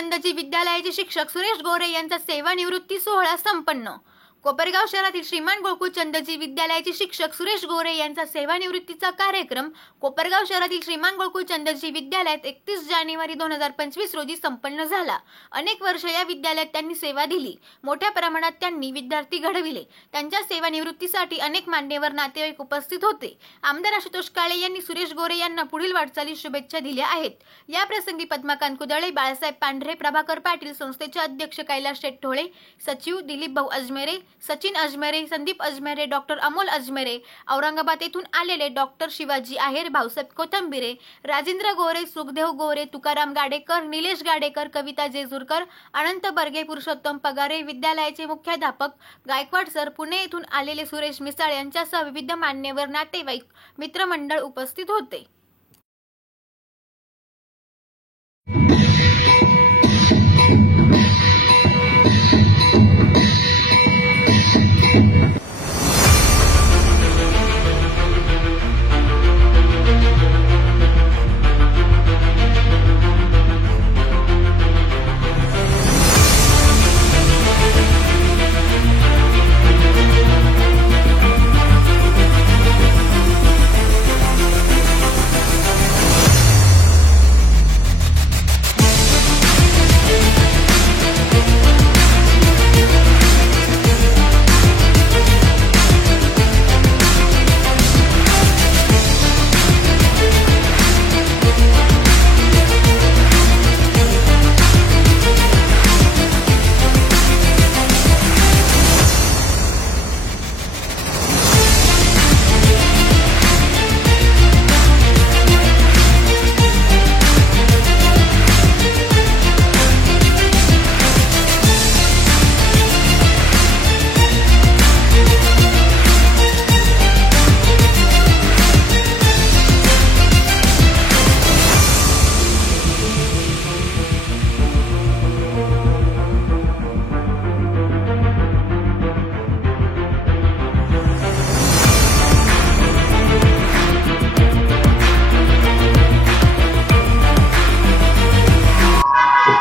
चंदजी विद्यालयाचे शिक्षक सुरेश गोरे यांचा सेवानिवृत्ती सोहळा संपन्न। कोपरगाव शहरातील श्रीमान गोकुळ चंदजी विद्यालयाचे शिक्षक सुरेश गोरे यांचा सेवानिवृत्तीचा कार्यक्रम कोपरगाव शहरातील श्रीमान गोकुळ चंदजी विद्यालयात 31 जानेवारी 2025 रोजी संपन्न झाला। अनेक वर्ष या विद्यालयात त्यांनी सेवा दिली। मोठ्या प्रमाणात त्यांनी विद्यार्थी घडविले। त्यांच्या सेवानिवृत्तीसाठी अनेक मान्यवर नातेवाईक उपस्थित होते। आमदार आशुतोष काळे यांनी सुरेश गोरे यांना पुढील वाटचालीस शुभेच्छा दिल्या आहेत। या प्रसंगी पद्माकांत कुदळे, बाळासाहेब पांढरे, प्रभाकर पाटील, संस्थेचे अध्यक्ष कैलास शेट्टोळे, सचिव दिलीप भाऊ अजमेरे, सचिन अजमेरे, संदीप अजमेरे, डॉक्टर अमोल अजमेरे, औरंगाबाद येथून आलेले डॉक्टर शिवाजी आहेर, भाऊसाहेब कोथंबिरे, राजेंद्र गोरे, सुखदेव गोरे, तुकाराम गाडेकर, निलेश गाडेकर, कविता जेजुरकर, अनंत बर्गे, पुरुषोत्तम पगारे, विद्यालयाचे मुख्याध्यापक गायकवाड सर, पुणे येथून आलेले सुरेश मिसाळ यांच्यासह विविध मान्यवर नातेवाईक मित्रमंडळ उपस्थित होते।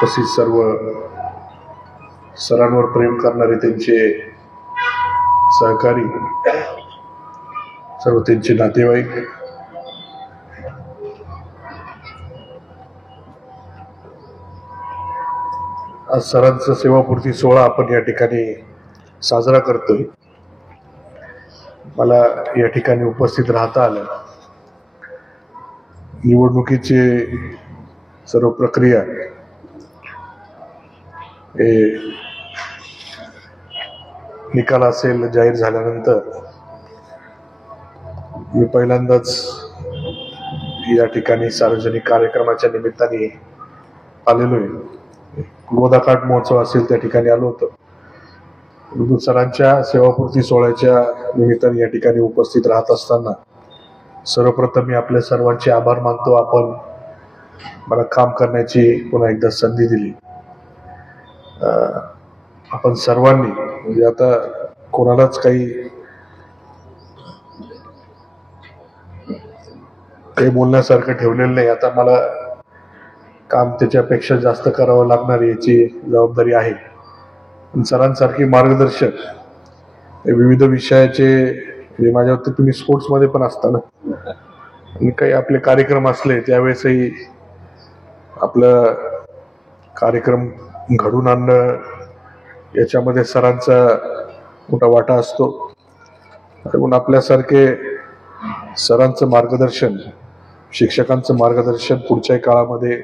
उपस्थित सर्व सरांवर प्रेम करणारे त्यांचे सहकारी, सर्व त्यांचे नातेवाईक, आज सरांचा सेवापूर्ती सोहळा आपण या ठिकाणी साजरा करतोय। मला या ठिकाणी उपस्थित राहता आलं। निवडणुकीचे सर्व प्रक्रिया निकाल असेल जाहीर झाल्यानंतर मी पहिल्यांदाच या ठिकाणी सार्वजनिक कार्यक्रमाच्या निमित्ताने आलेलो आहे। गोदाकाठ महोत्सव असेल त्या ठिकाणी आलो होतो। सरांच्या सेवापूर्ती सोहळ्याच्या निमित्ताने या ठिकाणी उपस्थित राहत असताना सर्वप्रथम मी आपल्या सर्वांचे आभार मानतो। आपण मला काम करण्याची पुन्हा एकदा संधी दिली। आपण सर्वांनी म्हणजे आता कोणालाच काही बोलण्यासारखं ठेवलेलं नाही। आता मला काम त्याच्यापेक्षा जास्त करावं लागणार याची जबाबदारी आहे। पण सरांसारखी मार्गदर्शक विविध विषयाचे म्हणजे माझ्यावरती तुम्ही स्पोर्ट्समध्ये पण असताना आणि काही आपले कार्यक्रम असले त्यावेळेसही आपलं कार्यक्रम घडून आणणं याच्यामध्ये सरांचा मोठा वाटा असतो। म्हणून आपल्यासारखे सरांचं मार्गदर्शन, शिक्षकांचं मार्गदर्शन पुढच्या काळामध्ये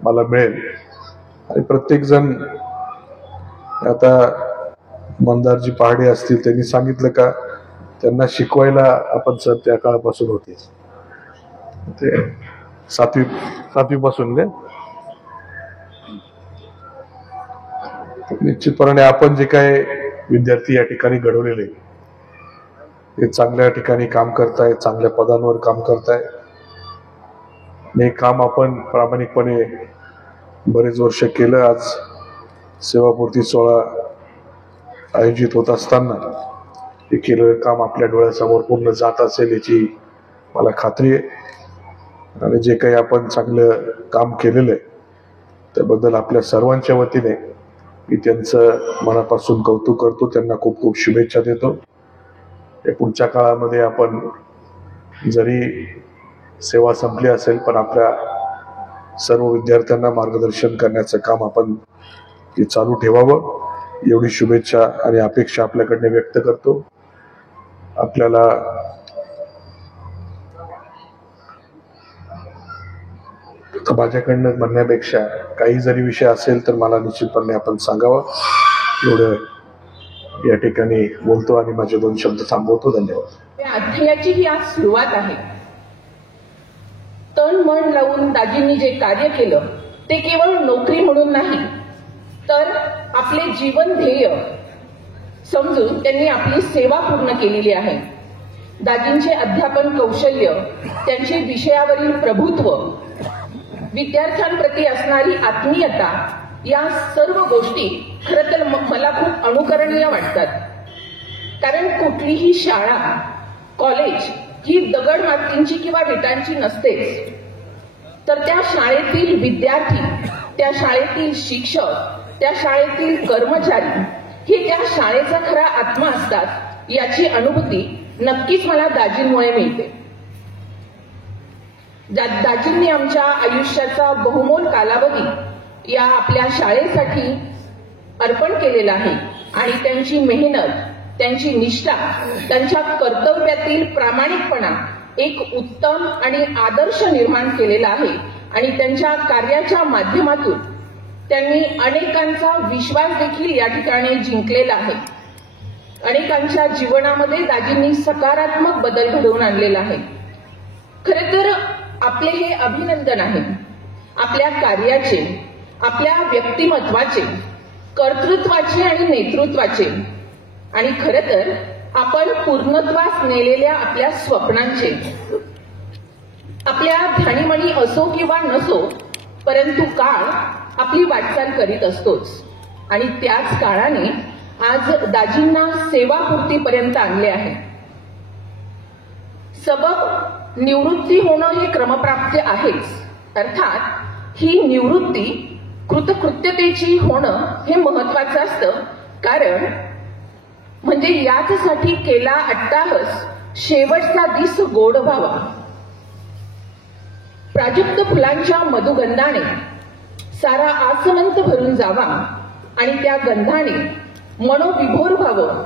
मला मिळेल। आणि प्रत्येक जण आता मंदारजी पहाडे असतील, त्यांनी सांगितलं का त्यांना शिकवायला आपण सर त्या काळापासून होते, ते सातवी पासून ने निश्चितपणे आपण जे काय विद्यार्थी या ठिकाणी घडवलेले ते चांगल्या ठिकाणी काम करताय, चांगल्या पदांवर काम करताय। हे काम आपण प्रामाणिकपणे बरेच वर्ष केलं। आज सेवापूर्ती सोहळा आयोजित होत असताना हे केलेलं काम आपल्या डोळ्यासमोर पूर्ण जात असेल याची मला खात्री आहे। आणि जे काही आपण चांगलं काम केलेलं आहे त्याबद्दल आपल्या सर्वांच्या वतीने मी त्यांचं मनापासून कौतुक करतो. त्यांना खूप खूप शुभेच्छा देतो. या पुढच्या काळामध्ये आपण जरी सेवा संपली असेल पण आपल्या सर्व विद्यार्थ्यांना मार्गदर्शन करण्याचं काम आपण चालू ठेवावं एवढी शुभेच्छा आणि अपेक्षा आपल्याकडे व्यक्त करतो. आपल्याला माझ्याकडनं म्हणण्यापेक्षा काही जरी विषय असेल तर मला निश्चितपणे आपण सांगावं एवढं या ठिकाणी बोलतो आणि माझे 2 शब्द थांबवतो. धन्यवाद. अध्यायाची ही आज सुरुवात आहे. तन मन लावून दाजींनी जे कार्य केलं ते केवळ नोकरी म्हणून नाही तर आपले जीवन ध्येय समजून त्यांनी आपली सेवा पूर्ण केलेली आहे. दाजींचे अध्यापन कौशल्य, त्यांचे विषयावरील प्रभुत्व, विद्यार्थ्यांप्रती असणारी आत्मीयता या सर्व गोष्टी खरं तर मला खूप अनुकरणीय वाटतात. कारण कुठलीही शाळा कॉलेज ही दगड मातींची किंवा विटांची नसतेच, तर त्या शाळेतील विद्यार्थी, त्या शाळेतील शिक्षक, त्या शाळेतील कर्मचारी हे त्या शाळेचा खरा आत्मा असतात याची अनुभूती नक्कीच मला दाजींमुळे मिळते. दाजींनी आमच्या आयुष्याचा बहुमोल कालावधी या आपल्या शाळेसाठी अर्पण केलेला आहे आणि त्यांची मेहनत, त्यांची निष्ठा, त्यांच्या कर्तव्यातील प्रामाणिकपणा एक उत्तम आणि आदर्श निर्माण केलेला आहे आणि त्यांच्या कार्याच्या माध्यमातून त्यांनी अनेकांचा विश्वास देखील या ठिकाणी जिंकलेला आहे. अनेकांच्या जीवनामध्ये दाजींनी सकारात्मक बदल घडवून आणलेला आहे. खरे तर आपले हे अभिनंदन आहे आपल्या कार्याचे, आपल्या व्यक्तिमत्वाचे, कर्तृत्वाचे आणि नेतृत्वाचे आणि खरं तर आपण पूर्णत्वास नेलेल्या आपल्या स्वप्नांचे. आपल्या ध्यानीमणी असो किंवा नसो परंतु काळ आपली वाटचाल करीत असतोच आणि त्याच काळाने आज दाजींना सेवापूर्तीपर्यंत आणले आहे. सबब निवृत्ती होणं हे क्रमप्राप्त आहेच, अर्थात ही निवृत्ती कृतकृत्यतेची होणं हे महत्वाचं असतं. कारण म्हणजे याचसाठी केला अट्टाहस शेवटचा दिस गोड व्हावा. प्राजक्त फुलांच्या मधुगंधाने सारा आसमंत भरून जावा आणि त्या गंधाने मनोविभोर व्हावं.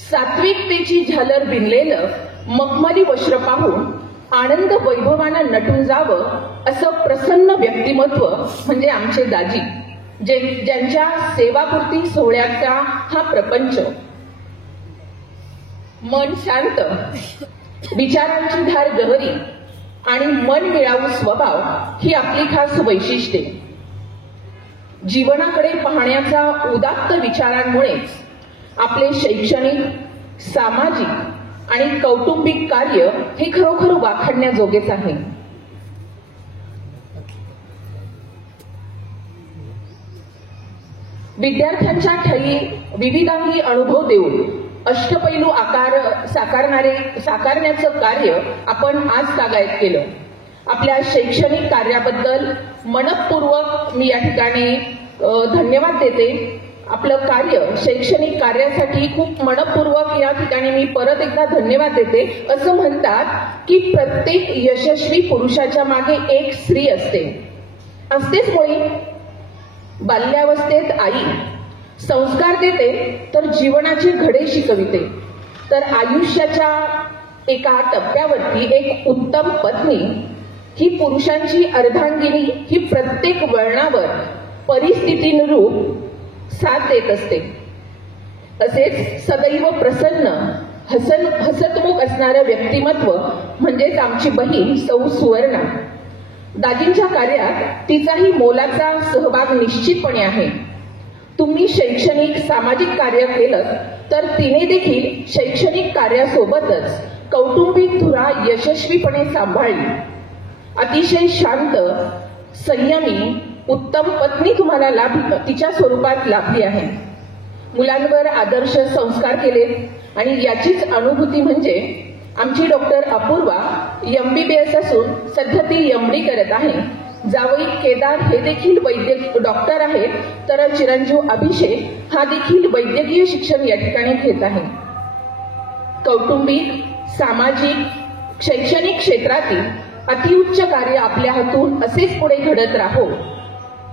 सात्विकतेची झालर बिनलेलं मखमली वस्त्र पाहून आनंद वैभवानं नटून जावं असं प्रसन्न व्यक्तिमत्व म्हणजे आमचे दाजी, ज्यांच्या सेवापूर्ती सोहळ्याचा हा प्रपंच. मन शांत, विचारांची धार गहरी आणि मन मिळावू स्वभाव ही आपली खास वैशिष्ट्ये. जीवनाकडे पाहण्याचा उदात्त विचारांमुळेच आपले शैक्षणिक, सामाजिक आणि कौटुंबिक कार्य हे खरोखर वाखाणण्याजोगेच आहे. विद्यार्थ्यांच्या ठायी विविधांगी अनुभव देऊन अष्टपैलू आकार साकारण्याचं कार्य आपण आज तागायत केलं. आपल्या शैक्षणिक कार्याबद्दल मनपूर्वक मी या ठिकाणी धन्यवाद देते. आपलं कार्य, शैक्षणिक कार्यासाठी खूप मनपूर्वक या ठिकाणी मी परत एकदा धन्यवाद देते. असं म्हणतात की प्रत्येक यशस्वी पुरुषाच्या मागे एक स्त्री असतेच मुळे. बाल्यावस्थेत आई संस्कार देते तर जीवनाचे घडे शिकविते, तर आयुष्याच्या एका टप्प्यावरती एक उत्तम पत्नी ही पुरुषांची अर्धांगिनी ही प्रत्येक वळणावर परिस्थितीनुरूप साथ देत असते. तसेच सदैव प्रसन्न हसतमुख असणारं व्यक्तिमत्व म्हणजेच आमची बहीण सौ सुवर्णा. दाजींच्या कार्यात तिचाही मोलाचा सहभाग निश्चितपणे आहे. तुम्ही शैक्षणिक, सामाजिक कार्य केलं तर तिने देखील शैक्षणिक कार्यासोबतच कौटुंबिक धुरा यशस्वीपणे सांभाळली. अतिशय शांत, संयमी, उत्तम पत्नी तुम्हाला तिच्या स्वरूपात लाभली आहे. मुलांवर आदर्श संस्कार केले आणि याचीच अनुभूती म्हणजे आमची डॉक्टर अपूर्वा MBBS असून सध्या ती MD करत आहे. जावई केदार हे देखील वैद्यकीय डॉक्टर आहेत, तर चिरंजीव अभिषेक हा देखील वैद्यकीय शिक्षण या ठिकाणी घेत आहे. कौटुंबिक, सामाजिक, शैक्षणिक क्षेत्रातील अतिउच्च कार्य आपल्या हातून असेच पुढे घडत राहो.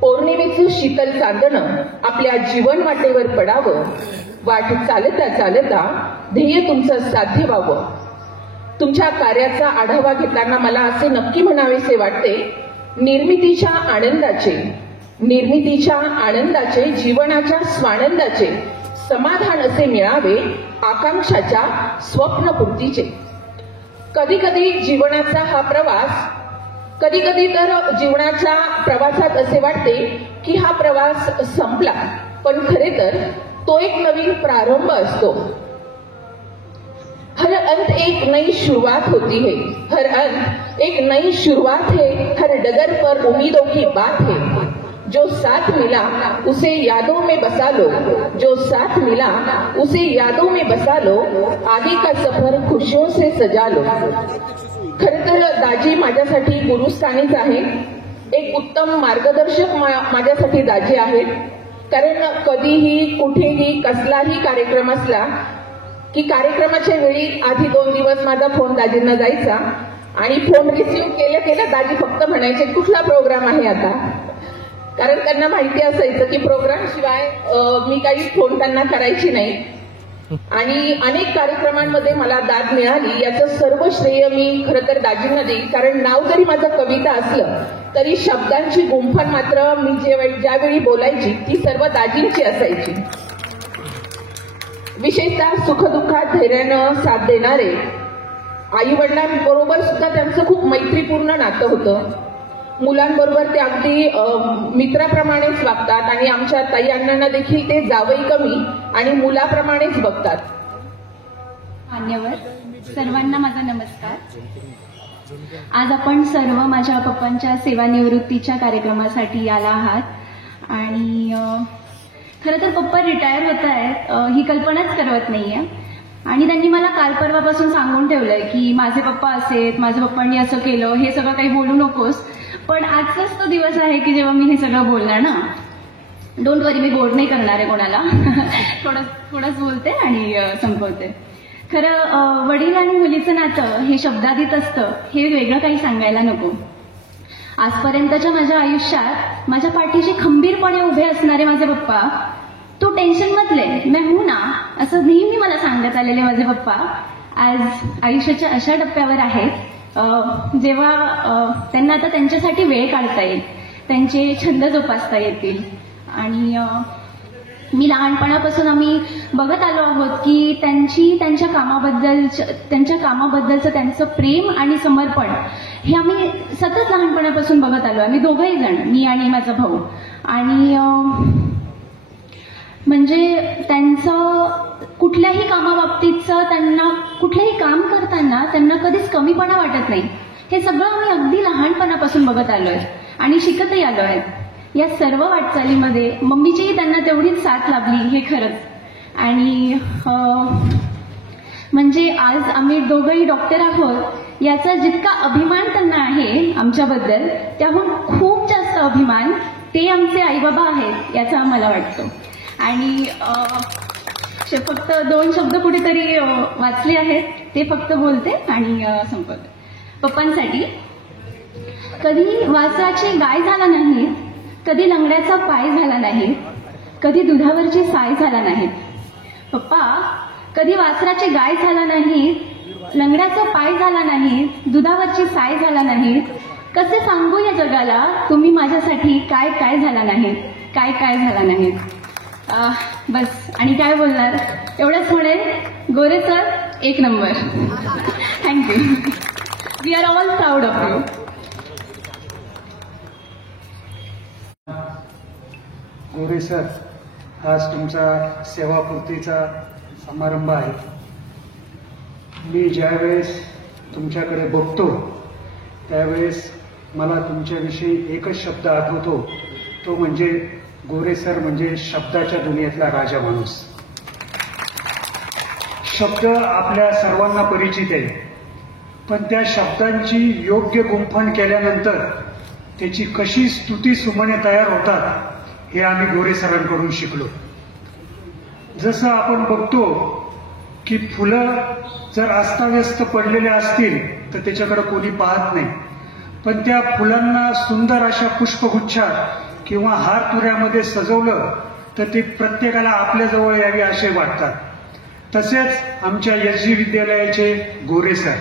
पौर्णिमेचं शीतल चांदणं आपल्या जीवन वाटेवर पडावं. वाट चालता चालता ध्येय तुमचं साध्य व्हावं. तुमच्या कार्याचा आढावा घेताना मला असे नक्की म्हणावेसे वाटते, निर्मितीच्या आनंदाचे, जीवनाच्या स्वानंदाचे समाधान असे मिळावे, आकांक्षाच्या स्वप्नपूर्तीचे. कधी कधी जीवनाचा हा प्रवास, कधी कधी तर जीवनाच्या प्रवासात असे वाटते की हा प्रवास संपला, पण खरे तर तो एक नवीन प्रारंभ असतो. हर अंत एक नई शुरुआत होती है, हर अंत एक नई शुरुआत है, हर डगर पर उम्मीदों की बात है. जो साथ मिला उसे यादों में बसा लो, जो साथ मिला उसे यादों में बसा लो, आगे का सफर खुशियों से सजा लो. खरं तर दाजी माझ्यासाठी गुरुस्थानीच आहे. एक उत्तम मार्गदर्शक माझ्यासाठी दाजी आहेत. कारण कधीही कुठेही कसलाही कार्यक्रम असला की कार्यक्रमाच्या वेळी आधी 2 दिवस माझा फोन दाजींना जायचा आणि फोन रिसिव्ह केल्या दाजी फक्त म्हणायचे कुठला प्रोग्राम आहे आता. कारण त्यांना माहिती असायचं की प्रोग्राम शिवाय मी काही फोन त्यांना करायची नाही. आणि अनेक कार्यक्रमांमध्ये मला दाद मिळाली, याचं सर्व श्रेय मी खरं तर दाजींना देईल. कारण नाव जरी माझं कविता असलं तरी शब्दांची गुंफण मात्र मी ज्यावेळी बोलायची ती सर्व दाजींची असायची. विशेषतः सुखदुःखात धैर्यानं साथ देणारे आई वडिलांबरोबर सुद्धा त्यांचं खूप मैत्रीपूर्ण नातं होतं. मुलांबरोबर ते अगदी मित्राप्रमाणेच वागतात आणि आमच्या ताई अण्णांना देखील ते जावई कमी आणि मुलाप्रमाणेच बघतात. मान्यवर सर्वांना माझा नमस्कार. आज आपण सर्व माझ्या पप्पांच्या सेवानिवृत्तीच्या कार्यक्रमासाठी आला आहात आणि खरं तर पप्पा रिटायर होत आहेत ही कल्पनाच करवत नाहीये. आणि त्यांनी मला काल परवापासून सांगून ठेवलंय की माझे पप्पा असेत, माझ्या पप्पांनी असं केलं, हे सगळं काही बोलू नकोस. पण आजचाच तो दिवस आहे की जेव्हा मी हे सगळं बोलणार ना. डोंट वरी, मी बोर नाही करणार आहे कोणाला. थोडंच बोलते आणि संपवते. खरं वडील आणि मुलीचं नातं हे शब्दातीत असतं, हे वेगळं काही सांगायला नको. आजपर्यंतच्या माझ्या आयुष्यात माझ्या पाठीशी खंबीरपणे उभे असणारे माझे पप्पा, तू टेन्शन मधले मैं हूं ना, असं नेहमी मला सांगत आलेले माझे पप्पा आज आयुष्याच्या अशा टप्प्यावर आहेत जेव्हा त्यांना आता त्यांच्यासाठी वेळ काढता येईल, त्यांचे छंद जोपासता येतील. आणि मी लहानपणापासून आम्ही बघत आलो आहोत की त्यांच्या कामाबद्दलचं त्यांचं प्रेम आणि समर्पण हे आम्ही सतत लहानपणापासून बघत आलो. आम्ही दोघंही जण, मी आणि माझा भाऊ. आणि म्हणजे त्यांचं कुठल्याही कामाबाबतीतचं, त्यांना कुठलंही काम करताना त्यांना कधीच कमीपणा वाटत नाही. हे सगळं आम्ही अगदी लहानपणापासून बघत आलोय आणि शिकतही आलो आहे. या सर्व वाटचालीमध्ये मम्मीचीही त्यांना तेवढीच साथ लाभली हे खरंच. आणि म्हणजे आज आम्ही दोघंही डॉक्टर आहोत याचा जितका अभिमान त्यांना आहे आमच्याबद्दल, त्याहून खूप जास्त अभिमान ते आमचे आईबाबा आहेत याचा आम्हाला वाटतो. आणि फक्त 2 शब्द कुठेतरी वाचले आहेत ते फक्त बोलते आणि संपवते. पप्पांसाठी, कधी वासराची गाय झाला नाही, कधी लंगड्याचा पाय झाला नाही, कधी दुधावरची साय झाला नाही. पप्पा, कधी वासराची गाय झाला नाही, लंगड्याचा पाय झाला नाही, दुधावरची साय झाला नाही. कसे सांगू या जगाला तुम्ही माझ्यासाठी काय काय झाला नाही, काय काय झाला नाही. बस आणि काय बोलणार, एवढंच म्हणेल. गोरे सर एक number. Thank you. We are all proud of you. Gore sir, आज तुमचा सेवापूर्तीचा समारंभ आहे. मी ज्यावेळेस तुमच्याकडे बघतो त्यावेळेस मला तुमच्याविषयी एकच शब्द आठवतो, तो म्हणजे गोरे सर म्हणजे शब्दाच्या दुनियेतला राजा माणूस. शब्द आपल्या सर्वांना परिचित आहे, पण त्या शब्दांची योग्य गुंफण केल्यानंतर त्याची कशी स्तुती सुमने तयार होतात हे आम्ही गोरे सरांकडून शिकलो. जसं आपण बघतो की फुलं जर अस्ताव्यस्त पडलेले असतील तर त्याच्याकडे कोणी पाहत नाही, पण त्या फुलांना सुंदर अशा पुष्पगुच्छात किंवा हार तुऱ्यामध्ये सजवलं तर ते प्रत्येकाला आपल्या जवळ यावी असे वाटतात. तसेच आमच्या एसजी विद्यालयाचे गोरे सर,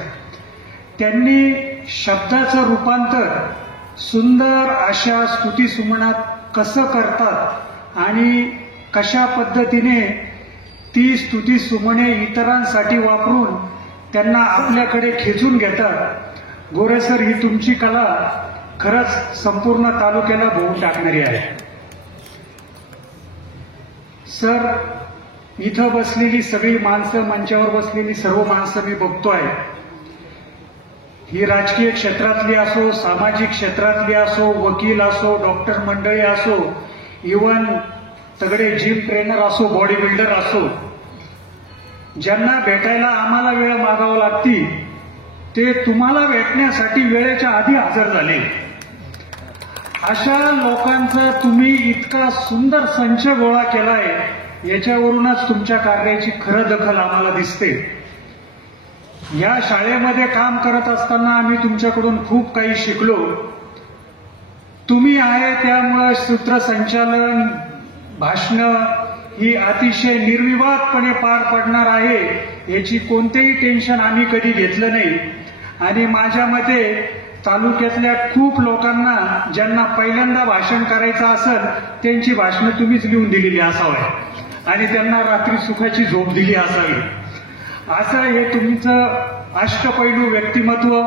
त्यांनी शब्दाचं रूपांतर सुंदर अशा स्तुतीसुमनात कसं करतात आणि कशा पद्धतीने ती स्तुतीसुमने इतरांसाठी वापरून त्यांना आपल्याकडे खेचून घेतात. गोरे सर, ही तुमची कला खरंच संपूर्ण तालुक्याला भरून टाकणारी आहे. सर, इथं बसलेली सगळी माणसं, मंचावर बसलेली सर्व माणसं मी बघतोय, ही राजकीय क्षेत्रातली असो, सामाजिक क्षेत्रातली असो, वकील असो, डॉक्टर मंडळी असो, इव्हन सगळे जिम ट्रेनर असो, बॉडी बिल्डर असो, ज्यांना भेटायला आम्हाला वेळ मागावं लागती ते तुम्हाला भेटण्यासाठी वेळेच्या आधी हजर झाले. अशा लोकांचा तुम्ही इतका सुंदर संच गोळा केलाय, याच्यावरूनच तुमच्या कार्याची खरं दखल आम्हाला दिसते. या शाळेमध्ये काम करत असताना आम्ही तुमच्याकडून खूप काही शिकलो. तुम्ही आहे त्यामुळं सूत्रसंचालन, भाषणं ही अतिशय निर्विवादपणे पार पडणार आहे याची कोणतेही टेन्शन आम्ही कधी घेतलं नाही. आणि माझ्या मते तालुक्यातल्या खूप लोकांना ज्यांना पहिल्यांदा भाषण करायचं असेल त्यांची भाषणं तुम्हीच लिहून दिलेली असावी आणि त्यांना रात्री सुखाची झोप दिली असावी. असं हे तुमचं अष्टपैलू व्यक्तिमत्व,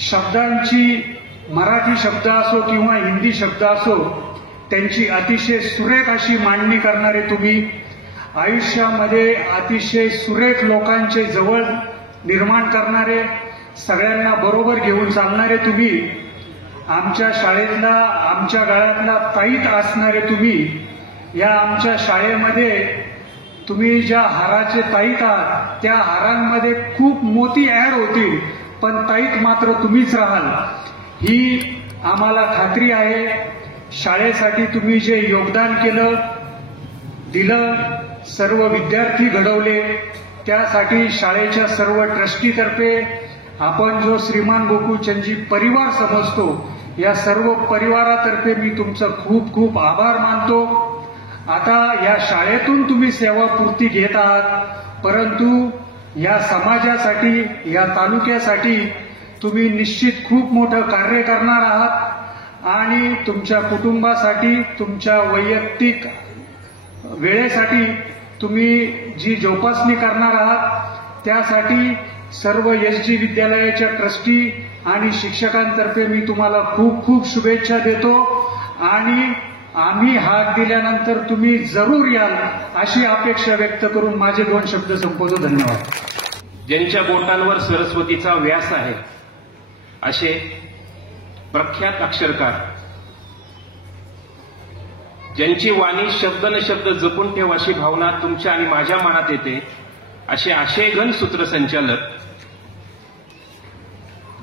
शब्दांची मराठी शब्द असो किंवा हिंदी शब्द असो त्यांची अतिशय सुरेख अशी मांडणी करणारे तुम्ही, आयुष्यामध्ये अतिशय सुरेख लोकांचे जवळ निर्माण करणारे, सगळ्यांना बरोबर घेऊन चालणारे तुम्ही, आमच्या शाळेतला, आमच्या गळ्यातला ताईत असणारे तुम्ही, या आमच्या शाळेमध्ये तुम्ही ज्या हाराचे ताईत आहात त्या हारांमध्ये खूप मोती ऍड होतील, पण ताईत मात्र तुम्हीच राहाल ही आम्हाला खात्री आहे. शाळेसाठी तुम्ही जे योगदान केलं, दिलं, सर्व विद्यार्थी घडवले, त्यासाठी शाळेच्या सर्व ट्रस्टीतर्फे आपण जो श्रीमान गोकुळचंदजी परिवार समजतो या सर्व परिवारातर्फे मी तुमचं खूप खूप आभार मानतो. आता या शाळेतून तुम्ही सेवापूर्ती घेत आहात, परंतु या समाजासाठी, या तालुक्यासाठी तुम्ही निश्चित खूप मोठं कार्य करणार आहात आणि तुमच्या कुटुंबासाठी, तुमच्या वैयक्तिक वेळेसाठी तुम्ही जी जोपासणी करणार आहात त्यासाठी सर्व एसजी विद्यालयाच्या ट्रस्टी आणि शिक्षकांतर्फे मी तुम्हाला खूप खूप शुभेच्छा देतो आणि आम्ही हाक दिल्यानंतर तुम्ही जरूर याल अशी अपेक्षा व्यक्त करून माझे 2 शब्द संपवतो. धन्यवाद. ज्यांच्या बोटांवर सरस्वतीचा व्यास आहे असे प्रख्यात अक्षरकार, ज्यांची वाणी शब्द न शब्द जपून ठेव अशी भावना तुमच्या आणि माझ्या मनात येते असे आशयघन सूत्रसंचालक,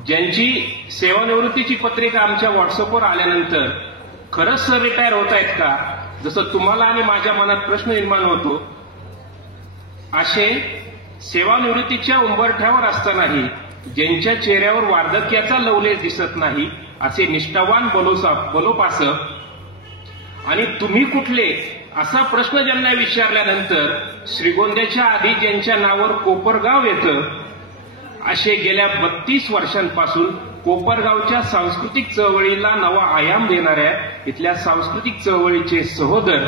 ज्यांची सेवानिवृत्तीची पत्रिका आमच्या व्हॉट्सअपवर आल्यानंतर खरंच सर रिटायर होत आहेत का, जसं तुम्हाला आणि माझ्या मनात प्रश्न निर्माण होतो, असे सेवानिवृत्तीच्या उंबरठ्यावर असतानाही ज्यांच्या चेहऱ्यावर वार्धक्याचा लवलेश दिसत नाही असे निष्ठावान बलोपासक आणि तुम्ही कुठले असा प्रश्न ज्यांना विचारल्यानंतर श्रीगोंद्याच्या आधी ज्यांच्या नावावर कोपरगाव येतं असे गेल्या 32 वर्षांपासून कोपरगावच्या सांस्कृतिक चळवळीला नवा आयाम देणाऱ्या इथल्या सांस्कृतिक चळवळीचे सहोदर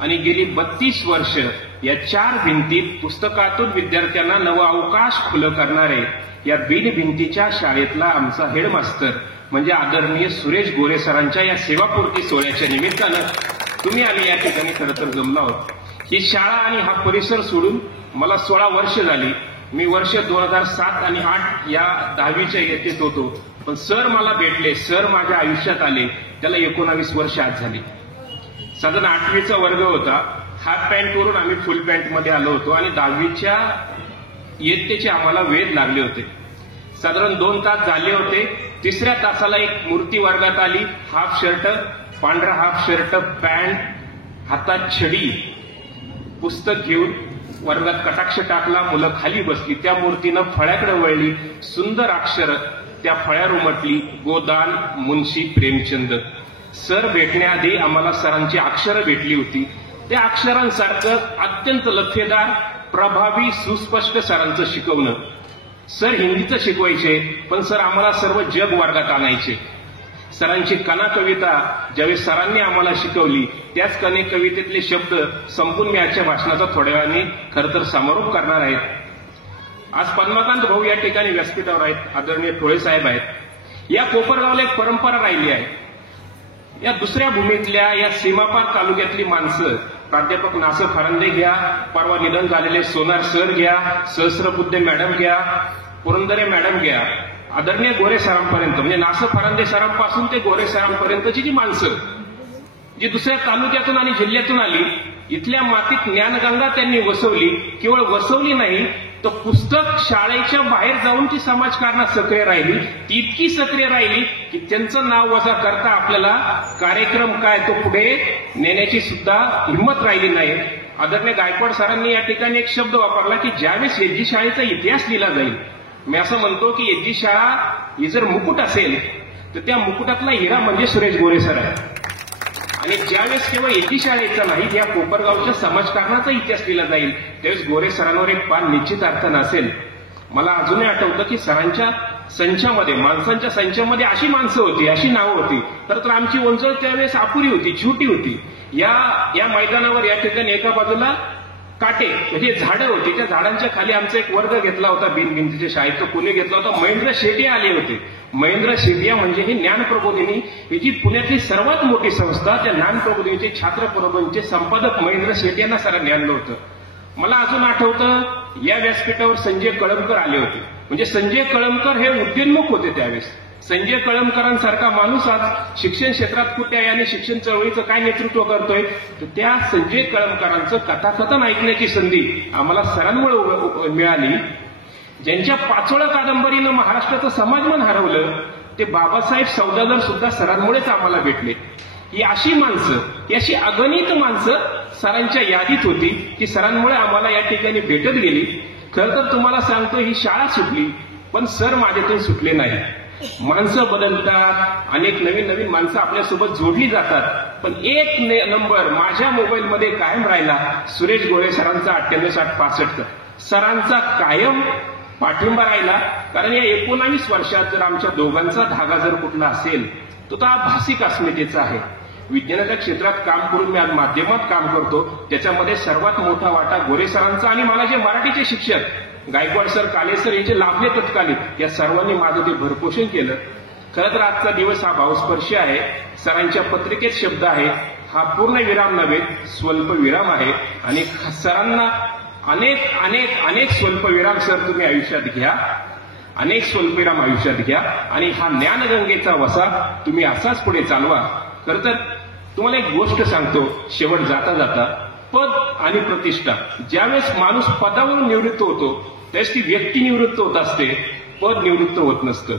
आणि गेली 32 वर्ष या 4 भिंतीत पुस्तकातून विद्यार्थ्यांना नवा अवकाश खुलं करणारे या बिन भिंतीच्या शाळेतला आमचा हेडमास्तर म्हणजे आदरणीय सुरेश गोरे सरांच्या या सेवापूर्ती सोहळ्याच्या निमित्तानं तुम्ही आम्ही या ठिकाणी खरं तर जमलो आहोत. ही शाळा आणि हा परिसर सोडून मला 16 वर्ष झाली. मी वर्ष 2007 आणि 8 या 10वीच्या येतेत होतो, पण सर मला भेटले, सर माझ्या आयुष्यात आले त्याला 19 वर्ष आज झाली. साधारण 8वीचा वर्ग होता, हाफ पॅन्टवरून आम्ही फुल पॅन्टमध्ये आलो होतो आणि 10वीच्या इयत्तेचे आम्हाला वेध लागले होते. साधारण 2 तास झाले होते तिसऱ्या तासाला एक मूर्ती वर्गात आली, हाफ शर्ट, पांढरा हाफ शर्ट, पॅन्ट, हातात छडी, पुस्तक घेऊन वर्गात कटाक्ष टाकला. मुलं खाली बसली. त्या मूर्तीनं फळ्याकडे वळली. सुंदर अक्षर त्या फळ्यावर उमटली, गोदान मुन्शी प्रेमचंद. सर भेटण्याआधी आम्हाला सरांची अक्षरं भेटली होती. त्या अक्षरांसारखं अत्यंत लथेदार, प्रभावी, सुस्पष्ट सरांचं शिकवणं. सर हिंदीचं शिकवायचे, पण सर आम्हाला सर्व जग वर्गात आणायचे. सरांची कणा कविता ज्यावेळी सरांनी आम्हाला शिकवली, त्याच कवितेतले शब्द संपून मी आजच्या भाषणाचा थोड्या वेळाने खरं तर समारोप करणार आहेत. आज पद्मकांत भाऊ या ठिकाणी व्यासपीठावर आहेत, आदरणीय टोळे साहेब आहेत. या कोपरगावला एक परंपरा राहिली आहे. या दुसऱ्या भूमीतल्या या सीमापार तालुक्यातली माणसं, प्राध्यापक नासर फरांदे घ्या, परवा निधन झालेले सोनार सर घ्या, सहस्रबुद्धे मॅडम घ्या, पुरंदरे मॅडम घ्या, आदरणीय गोरे सरांपर्यंत, म्हणजे नासर फरांदे सरांपासून ते गोरे सरांपर्यंतची जी माणसं जी दुसऱ्या तालुक्यातून आणि जिल्ह्यातून आली, इथल्या मातीत ज्ञानगंगा त्यांनी वसवली. केवळ वसवली नाही तर पुस्तक शाळेच्या बाहेर जाऊन ती समाजकारणात सक्रिय राहिली. ती इतकी सक्रिय राहिली की त्यांचं नाव वजा करता आपल्याला कार्यक्रम काय तो पुढे नेण्याची सुद्धा हिंमत राहिली नाही. आदरणीय गायकवाड सरांनी या ठिकाणी एक शब्द वापरला की ज्यावेळेस एजी शाळेचा इतिहास लिहिला जाईल, मी असं म्हणतो की एजी शाळा ही जर मुकुट असेल तर त्या मुकुटातला हिरा म्हणजे सुरेश गोरे सर आहे. आणि ज्यावेळेस केवळ एजी शाळेचा नाही, या कोपरगावच्या समाजकारणाचा इतिहास लिहिला जाईल, त्यावेळेस गोरे सरांवर एक पान निश्चित अर्थ नसेल. मला अजूनही आठवतं की सरांच्या संचामध्ये, माणसांच्या संचामध्ये अशी माणसं होती, अशी नावं होती. तर आमची उंचळ त्यावेळेस अपुरी होती, छोटी होती. या मैदानावर या ठिकाणी एका बाजूला काटे म्हणजे झाडं होती. त्या झाडांच्या खाली आमचा एक वर्ग घेतला होता बिनगिनतीच्या शाळेत. तो पुणे घेतला होता. महेंद्र शेटिया आले होते. महेंद्र शेटिया म्हणजे ही ज्ञानप्रबोधिनी, ही जी पुण्यातली सर्वात मोठी संस्था, त्या ज्ञानप्रबोधिनीचे छात्र प्रबोधिनीचे संपादक महेंद्र शेटियांना सरांनी आणलं होतं. मला अजून आठवतं या व्यासपीठावर संजय कळमकर आले होते. म्हणजे संजय कळमकर हे उद्योन्मुख होते त्यावेळेस. संजय कळमकरांसारखा माणूस आज शिक्षण क्षेत्रात कुठे आहे आणि शिक्षण चळवळीचं काय नेतृत्व करतोय, तर त्या संजय कळमकरांचं कथाकथन ऐकण्याची संधी आम्हाला सरांमुळे मिळाली. ज्यांच्या पाचोळा कादंबरीनं महाराष्ट्राचं समाजमन हरवलं, ते बाबासाहेब सौदागर सुद्धा सरांमुळेच आम्हाला भेटले. ही अशी माणसं, ही अशी अगणित माणसं सरांच्या यादीत होती की सरांमुळे आम्हाला या ठिकाणी भेटत गेली. खरं तर तुम्हाला सांगतो, ही शाळा सुटली पण सर माझ्यातून सुटले नाही. माणसं बदलतात, अनेक नवीन नवीन माणसं आपल्यासोबत जोडली जातात, पण एक नंबर माझ्या मोबाईलमध्ये कायम राहिला, सुरेश गोरे सरांचा 98-65 सरांचा कायम पाठिंबा राहिला. कारण या 19 वर्षात जर आमच्या दोघांचा धागा जर कुठला असेल तो हा भासिक अस्मितेचा आहे. विज्ञानाच्या क्षेत्रात काम करून मी आज माध्यमात काम करतो, त्याच्यामध्ये सर्वात मोठा वाटा गोरे सरांचा. आणि मला जे मराठीचे शिक्षक गायकवाड सर, काले सर यांचे लाभले तत्कालीन, या सर्वांनी माझं ते भरपोषण केलं. खरं तर आजचा दिवस हा भावस्पर्शी आहे. सरांच्या पत्रिकेत शब्द आहे, हा पूर्ण विराम नव्हे, स्वल्प विराम आहे. आणि सरांना अनेक अनेक अनेक स्वल्पविराम सर तुम्ही आयुष्यात घ्या, अनेक स्वल्पविराम आयुष्यात घ्या आणि हा ज्ञानगंगेचा वसा तुम्ही असाच पुढे चालवा. खरं तर तुम्हाला एक गोष्ट सांगतो शेवट जाता जाता, पद आणि प्रतिष्ठा, ज्यावेळेस माणूस पदावरून निवृत्त होतो त्यावेळेस ती व्यक्ती निवृत्त होत असते, पद निवृत्त होत नसतं.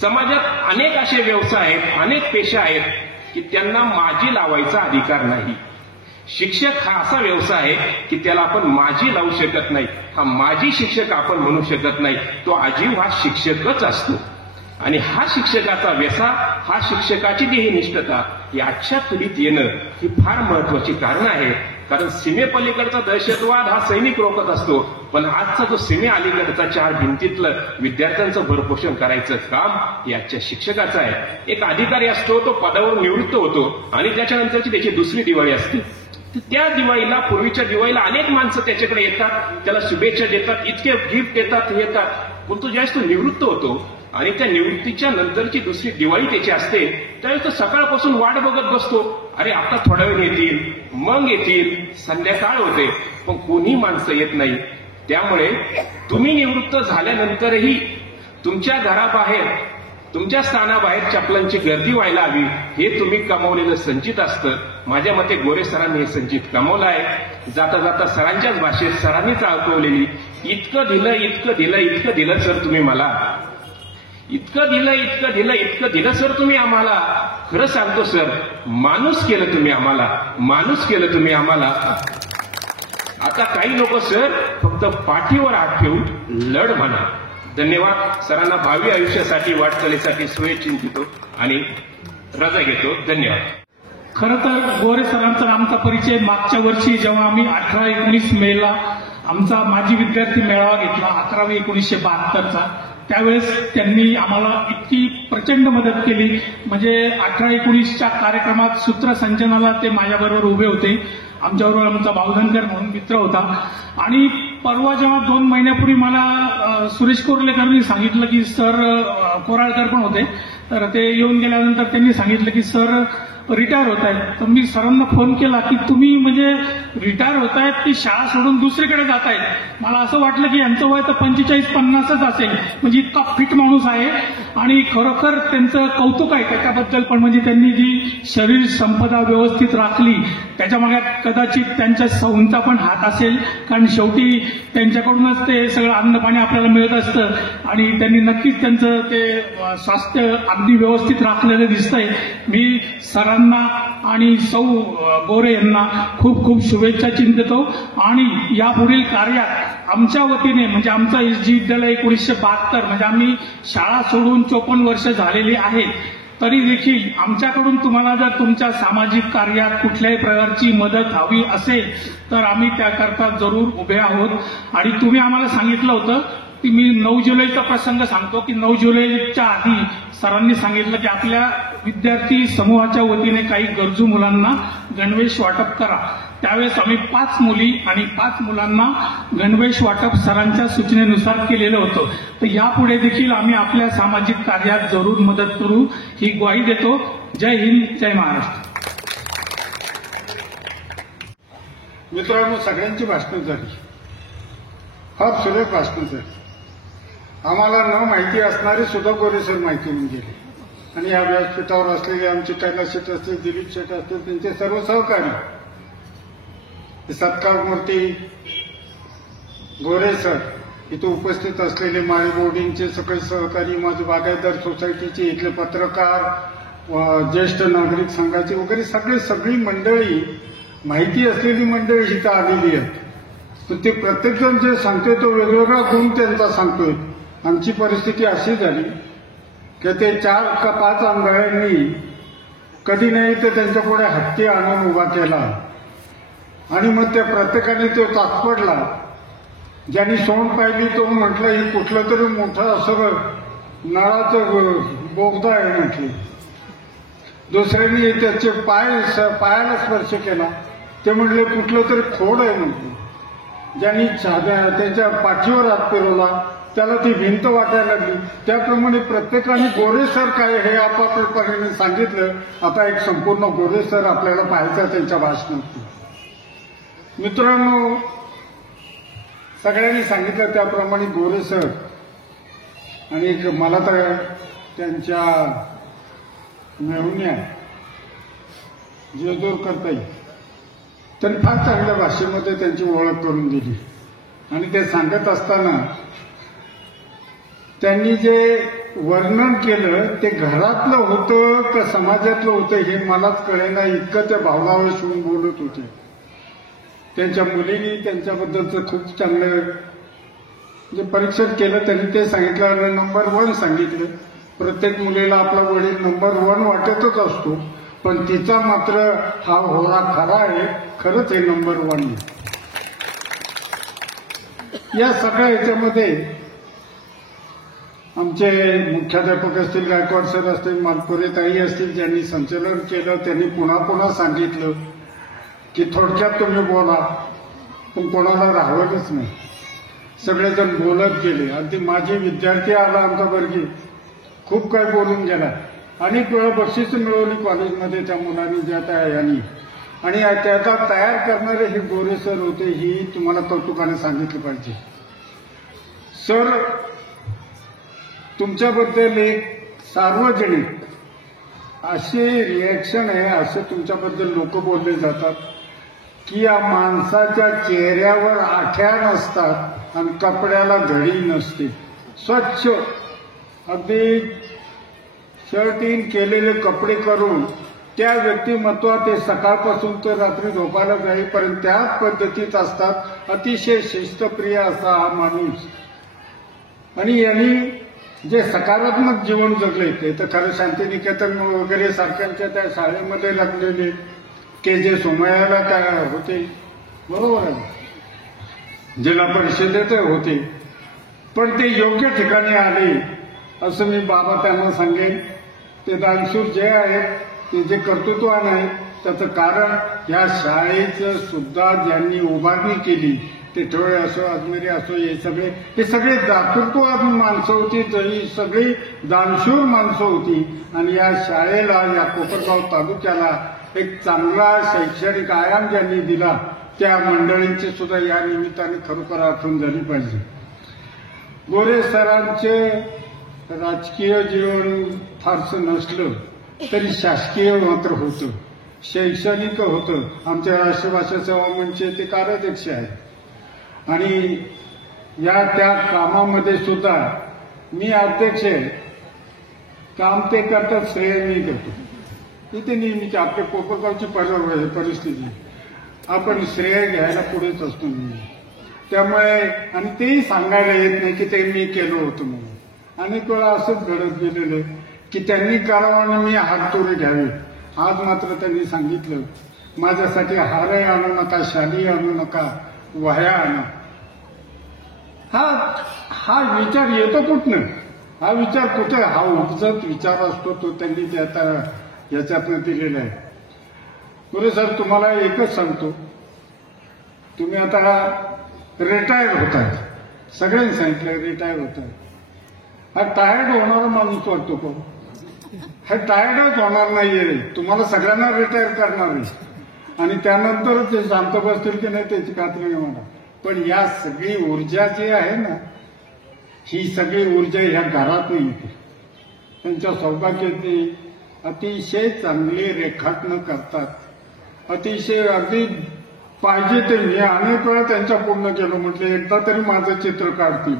समाजात अनेक असे व्यवसाय आहेत, अनेक पेशा आहेत की त्यांना माजी लावायचा अधिकार नाही. शिक्षक हा असा व्यवसाय आहे की त्याला आपण माजी लावू शकत नाही. हा माजी शिक्षक आपण म्हणू शकत नाही, तो आजीव हा शिक्षकच असतो. आणि हा शिक्षकाचा व्यसा, हा शिक्षकाची देहनिष्ठता ही आजच्या पिढीत येणं ही फार महत्वाची कारण आहे. कारण सीमेपलीकडचा दहशतवाद हा सैनिक रोखत असतो, पण आजचा जो सीमे अलीकडचा 4 भिंतीतलं विद्यार्थ्यांचं भरपोषण करायचं काम याच्या शिक्षकाचं आहे. एक अधिकारी असतो, तो पदावरून निवृत्त होतो आणि त्याच्यानंतरची त्याची दुसरी दिवाळी असते. त्या दिवाळीला, पूर्वीच्या दिवाळीला अनेक माणसं त्याच्याकडे येतात, त्याला शुभेच्छा देतात, इतके गिफ्ट देतात, परंतु ज्यावेळेस तो निवृत्त होतो आणि त्या निवृत्तीच्या नंतरची दुसरी दिवाळी त्याची असते, त्यावेळेस तो सकाळपासून वाट बघत बसतो. अरे आता थोड्या वेळ येतील, मग येतील, संध्याकाळ होते, पण कोणी माणसं येत नाही. त्यामुळे तुम्ही निवृत्त झाल्यानंतरही तुमच्या घराबाहेर, तुमच्या स्थानाबाहेर चपलांची गर्दी व्हायला हवी, हे तुम्ही कमावलेलं संचित असतं. माझ्या मते गोरे सरांनी हे संचित कमावलं आहे. जाता जाता सरांच्याच भाषेत सरांनीच आळकवलेली, इतकं दिलं, इतकं दिलं, इतकं दिलं सर तुम्ही मला, इतकं दिलं सर तुम्ही आम्हाला. खरं सांगतो सर, माणूस केलं तुम्ही आम्हाला. आता काही लोक सर फक्त पाठीवर हात ठेवून लढ म्हणा. धन्यवाद. सरांना भावी आयुष्यासाठी वाटचालीसाठी शुभेच्छिंतो आणि रजा घेतो. धन्यवाद. खरं तर गोरे सरांचा आमचा परिचय मागच्या वर्षी जेव्हा आम्ही 18-19 मेला आमचा माजी विद्यार्थी मेळावा घेतला 11/1972चा, त्यावेळेस त्यांनी आम्हाला इतकी प्रचंड मदत केली. म्हणजे 18-19च्या कार्यक्रमात सूत्रसंचनाला ते माझ्याबरोबर उभे होते. आमच्याबरोबर आमचा बावधनकर म्हणून मित्र होता. आणि परवा जेव्हा 2 महिन्यापूर्वी मला सुरेश कोर्लेकरांनी सांगितलं की सर, कोराळकर पण होते, तर ते येऊन गेल्यानंतर त्यांनी सांगितलं की सर रिटायर होत आहेत. तर मी सरांना फोन केला की तुम्ही म्हणजे रिटायर होत आहेत की शाळा सोडून दुसरीकडे जात आहेत. मला असं वाटलं की यांचं वय तर 45-50च असेल, म्हणजे इतका फिट माणूस आहे. आणि खरोखर त्यांचं कौतुक आहे त्याच्याबद्दल पण. म्हणजे त्यांनी जी शरीर संपदा व्यवस्थित राखली त्याच्यामागे कदाचित त्यांच्या सौंचा पण हात असेल, कारण शेवटी त्यांच्याकडूनच ते सगळं अन्न पाणी आपल्याला मिळत असतं. आणि त्यांनी नक्कीच त्यांचं ते स्वास्थ्य अगदी व्यवस्थित राखलेलं दिसतंय. मी सरांना आणि सौ गोरे यांना खूप खूप शुभेच्छा चिंतितो. आणि यापुढील कार्यात आमच्या वतीने म्हणजे आमचं एसजी विद्यालय 1972 म्हणजे आम्ही शाळा सोडून 54 वर्ष झालेली आहेत, तरी देखील आमच्याकडून तुम्हाला जर तुमच्या सामाजिक कार्यात कुठल्याही प्रकारची मदत हवी असेल तर आम्ही त्याकरता जरूर उभे आहोत. आणि तुम्ही आम्हाला सांगितलं होतं की मी 9 जुलैचा प्रसंग सांगतो की 9 जुलैच्या आधी सरांनी सांगितलं की आपल्या विद्यार्थी समूहाच्या वतीने काही गरजू मुलांना गणवेश वाटप करा. त्यावेळेस आम्ही 5 मुली आणि 5 मुलांना गणवेश वाटप सरांच्या सूचनेनुसार केलेलं होतं. तर यापुढे देखील आम्ही आपल्या सामाजिक कार्यात जरूर मदत करू ही ग्वाही देतो. जय हिंद, जय महाराष्ट्र. मित्रांनो, सगळ्यांची भाषणं झाली, फार सुरेख भाषणं झाली. आम्हाला न माहिती असणारे सुद्धा गोरे सर माहिती होऊन गेले. आणि या व्यासपीठावर असलेले आमचे कैलास शेठ असतील, दिलीप शेठ असतील, त्यांचे सर्व सहकारी, सत्कार मूर्ती गोरे सर, इथं उपस्थित असलेले माळी बोर्डिंगचे सगळे सहकारी, माझे बागायतदार सोसायटीचे इथले पत्रकार, ज्येष्ठ नागरिक संघाचे वगैरे सगळी मंडळी, माहिती असलेली मंडळी इथं आलेली आहेत. तर ते प्रत्येकजण जे सांगतोय तो वेगवेगळा गुण त्यांचा सांगतोय. आमची परिस्थिती अशी झाली की ते 4 का 5 आंधळ्यांनी कधी नाही तर त्यांच्या पुढे हत्ती आणून उभा केला. आणि मग त्या प्रत्येकाने तो तात्पडला. ज्यांनी सोंड पाहिली तो म्हटलं ही कुठलं तरी मोठं असं नळाचं बोगदा आहे म्हटली. दुसऱ्यांनी त्याचे पायाला स्पर्श केला, ते म्हटले कुठलं तरी खोड आहे म्हटलं. ज्यांनी त्याच्या पाठीवर हात फिरवला त्याला ती भिंत वाटायला लागली. त्याप्रमाणे प्रत्येकाने गोरे सर काय हे आपापल्यापरीने सांगितलं. आता एक संपूर्ण गोरे सर आपल्याला पाहायचा त्यांच्या भाषणात. मित्रांनो, सगळ्यांनी सांगितलं त्याप्रमाणे गोरे सर आणि मला तर त्यांच्या मेहुण्या जेजूर करता येईल, त्यांनी फार चांगल्या भाषेमध्ये त्यांची ओळख करून दिली. आणि ते सांगत असताना त्यांनी जे वर्णन केलं ते घरातलं होतं का समाजातलं होतं हे मलाच कळेना, इतकं त्या भावनावेश होऊन बोलत होते. त्यांच्या मुलींनी त्यांच्याबद्दलचं खूप चांगलं जे परीक्षण केलं त्यांनी ते सांगितलं आणि नंबर 1 सांगितलं. प्रत्येक मुलीला आपला वडील नंबर 1 वाटतच असतो, पण तिचा मात्र हा होरा खरा आहे. खरंच हे नंबर 1 आहे. या सगळ्या ह्याच्यामध्ये आमचे मुख्याध्यापक असतील, गायकवाड सर असतील, मालपुरे ताई असतील, ज्यांनी संचलन केलं, त्यांनी पुन्हा सांगितलं की थोडक्यात तुम्ही बोला, पण कोणाला राहवलंच नाही. सगळेजण बोलत गेले. अगदी माझे विद्यार्थी आला आमचा वर्गी, खूप काय बोलून गेला. अनेक वेळा बक्षीस मिळवली कॉलेजमध्ये त्या मुलांनी ज्या त्या यांनी. आणि त्याचा तयार करणारे हे गोरे सर होते, ही तुम्हाला कौतुकाने सांगितलं पाहिजे. सर, तुमच्याबद्दल एक सार्वजनिक असे रिॲक्शन आहे, असे तुमच्याबद्दल लोक बोलले जातात की या माणसाच्या चेहऱ्यावर आठ्या नसतात आणि कपड्याला घडी नसते. स्वच्छ अगदी शर्ट इन केलेले कपडे करून त्या व्यक्तिमत्वात ते सकाळपासून तर रात्री झोपायला जाईपर्यंत त्याच पद्धतीत असतात. अतिशय शिस्तप्रिय असा हा माणूस. आणि यांनी जे सकारात्मक जीवन जगले ते तर खरं शांतिनिकेतन वगैरे सारख्यांच्या त्या शाळेमध्ये लागलेले जे सोमयाला काय होते, बरोबर आहे, जिल्हा परिषदेत होते, पण ते योग्य ठिकाणी आले असं मी बाबा त्यांना सांगेन. ते दानशूर जे आहेत ते जे कर्तृत्वान आहे त्याचं कारण या शाळेचं सुद्धा ज्यांनी उभारणी केली, ते ठोळे असो, अजमेरी असो, हे सगळे दातृत्वान माणसं होती, ही सगळी दानशूर माणसं होती. आणि या शाळेला, या कोपरगाव तालुक्याला एक चांगला शैक्षणिक आयाम ज्यांनी दिला त्या मंडळींची सुद्धा या निमित्ताने खरोखर आठवण झाली पाहिजे. गोरे सरांचे राजकीय जीवन फारसं नसलं तरी शासकीय मात्र होतं, शैक्षणिक होतं. आमच्या राष्ट्रीय भाषा सेवा मंचचे ते कार्याध्यक्ष आहेत आणि या त्या कामामध्ये सुद्धा मी अध्यक्ष आहे. काम ते करतात, श्रेय मी करतो. इथे नेहमीची आपल्या कोपरगावची परिस्थिती, आपण श्रेय घ्यायला पुढेच असतो मी. त्यामुळे आणि तेही सांगायला येत नाही की ते मी केलं होतं म्हणून. अनेक वेळा असंच घडत गेलेलं की त्यांनी करावं आणि मी हाततोरे घ्यावे. आज मात्र त्यांनी सांगितलं माझ्यासाठी हारही आणू नका, शाली आणू नका, वह्या आणा. हा विचार येतो कुठनं? हा विचार कुठे? हा उपजत विचार असतो, तो त्यांनी त्या याच्यातनं दिलेला आहे. बरं सर, तुम्हाला एकच सांगतो, तुम्ही आता रिटायर होताय, सगळ्यांनी सांगितलं रिटायर होताय. हा टायर्ड होणारा माणूस वाटतो का? हा टायर्डच होणार नाहीये. तुम्हाला सगळ्यांना रिटायर करणार आहे आणि त्यानंतर ते शांत बसतील की नाही त्याची खात्री नाही मला. पण या सगळी ऊर्जा जी आहे ना, ही सगळी ऊर्जा ह्या घरात नाही येते. त्यांच्या सौभाग्याची अतिशय चांगले रेखाटनं करतात, अतिशय अगदी पाहिजे ते. मी अनेक वेळा त्यांच्या पूर्ण केलं, म्हटलं एकदा तरी माझं चित्र काढतील,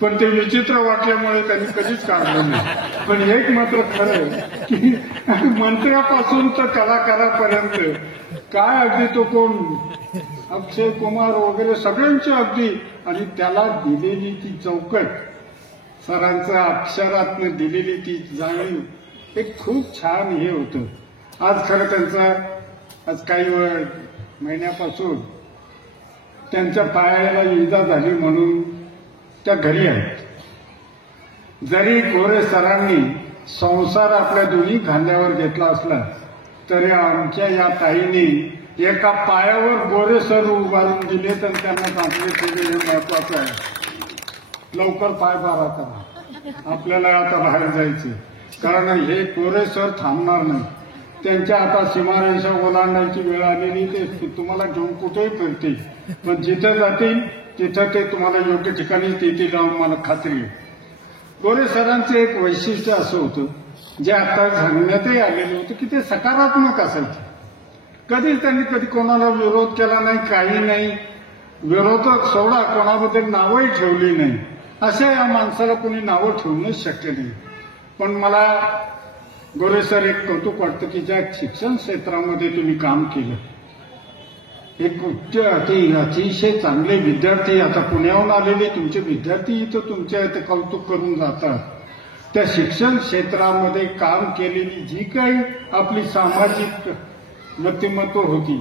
पण ते विचित्र वाटल्यामुळे त्यांनी कधीच काढलं नाही. पण एक मात्र खरं की मंत्र्यापासून तर कलाकारापर्यंत काय अगदी तो कोण अक्षय कुमार वगैरे सगळ्यांची अगदी, आणि त्याला दिलेली ती चौकट, सरांच्या अक्षरातनं दिलेली ती जाणीव एक खूप छान हे होतं. आज खरं त्यांचा आज काही वेळ महिन्यापासून त्यांच्या पायाला इजा झाली म्हणून त्या घरी आहेत. जरी गोरे सरांनी संसार आपल्या दोन्ही खांद्यावर घेतला असला तरी आमच्या या ताईने एका पायावर गोरे सर उभारून दिले, तर त्यांना चांगले केले. हे महत्वाचं आहे. लवकर पाय बारा करा, आपल्याला आता बाहेर जायचे, कारण हे गोरे सर थांबणार नाही. त्यांच्या आता सीमारेषा ओलांडण्याची वेळ आलेली, ते तुम्हाला घेऊन कुठेही फिरतील, पण जिथे जातील तिथं ते तुम्हाला योग्य ठिकाणीच येतील, मला खात्री आहे. गोरे सरांचं एक वैशिष्ट्य असं होतं, जे आता सांगण्यातही आलेलं होतं, की ते सकारात्मक असायचे. कधीच त्यांनी कधी कोणाला विरोध केला नाही, काही नाही. विरोधक सोडा, कोणाबद्दल नावही ठेवली नाही. अशा या माणसाला कोणी नावं ठेवणंच शक्य नाही. पण मला गोरे सर एक कौतुक वाटतं की ज्या शिक्षण क्षेत्रामध्ये तुम्ही काम केलं, एक उच्च अतिशय चांगले विद्यार्थी, आता पुण्याहून आलेले तुमचे विद्यार्थी इथं तुमच्या इथे कौतुक करून जातात. त्या शिक्षण क्षेत्रामध्ये काम केलेली जी काही आपली सामाजिक व्यक्तिमत्व होती,